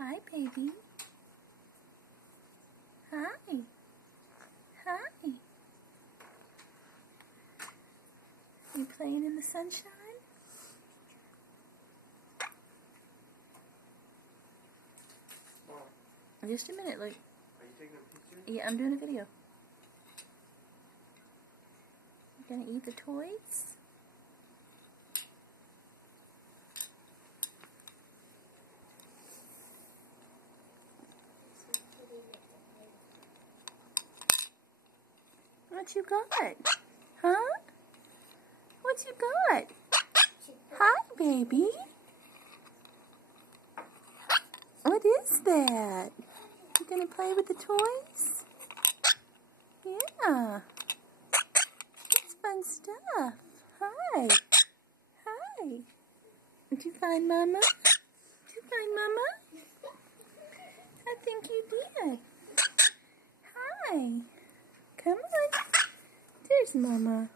Hi, baby. Hi. Hi. You playing in the sunshine? Just a minute, look. Are you taking a picture? Yeah, I'm doing a video. You gonna eat the toys? What you got? Huh? What you got? Hi, baby. What is that? You gonna play with the toys? Yeah. It's fun stuff. Hi. Hi. Did you find Mama? Did you find Mama? I think you did. Hi. Come on. There's Mama.